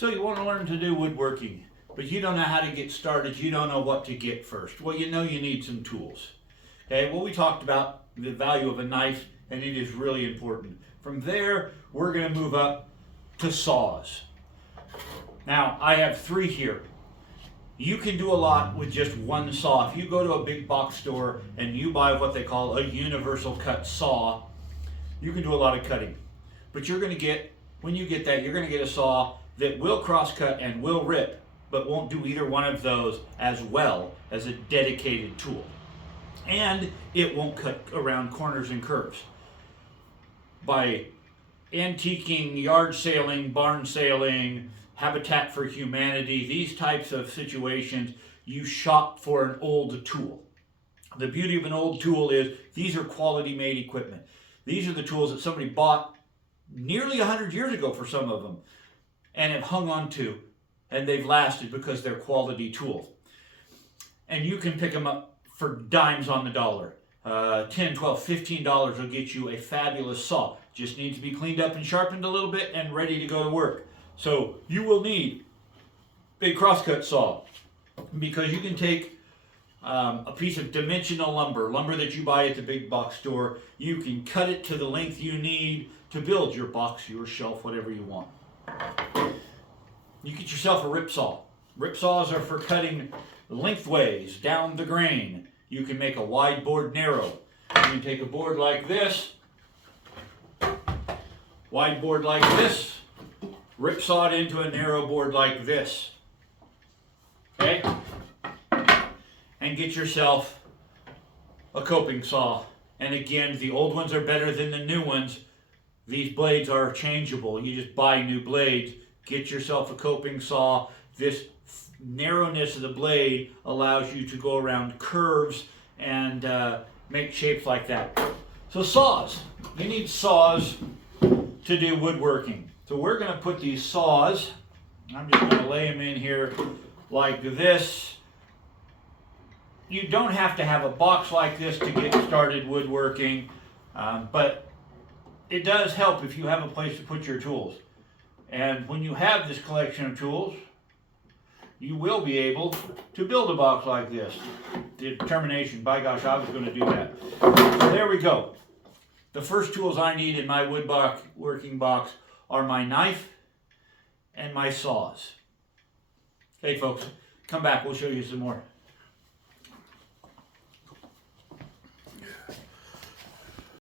So you want to learn to do woodworking, but you don't know how to get started. You don't know what to get first. Well, you know you need some tools. Okay, well, we talked about the value of a knife, and it is really important. From there, we're going to move up to saws. Now, I have 3 here. You can do a lot with just one saw. If you go to a big box store and you buy what they call a universal cut saw, you can do a lot of cutting. But you're going to get, when you get that, you're going to get a saw that will cross cut and will rip, but won't do either one of those as well as a dedicated tool. And it won't cut around corners and curves. By antiquing, yard sailing, barn sailing, Habitat for Humanity, these types of situations, you shop for an old tool. The beauty of an old tool is these are quality made equipment. These are the tools that somebody bought nearly 100 years ago for some of them and have hung on to, and they've lasted because they're quality tools. And you can pick them up for dimes on the dollar. $10, $12, $15 will get you a fabulous saw. Just needs to be cleaned up and sharpened a little bit and ready to go to work. So you will need a crosscut saw because you can take a piece of dimensional lumber that you buy at the big box store. You can cut it to the length you need to build your box, your shelf, whatever you want. You get yourself a rip saw. Rip saws are for cutting lengthways down the grain. You can make a wide board narrow. You can take a board like this, wide board like this, rip saw it into a narrow board like this. Okay? And get yourself a coping saw. And again, the old ones are better than the new ones. These blades are changeable. You just buy new blades. Get yourself a coping saw. This narrowness of the blade allows you to go around curves and make shapes like that. So saws. You need saws to do woodworking. So we're going to put these saws, I'm just going to lay them in here like this. You don't have to have a box like this to get started woodworking, but it does help if you have a place to put your tools. And when you have this collection of tools, you will be able to build a box like this. The determination, by gosh, I was going to do that. So there we go. The first tools I need in my woodworking box are my knife and my saws. Okay, folks, come back. We'll show you some more.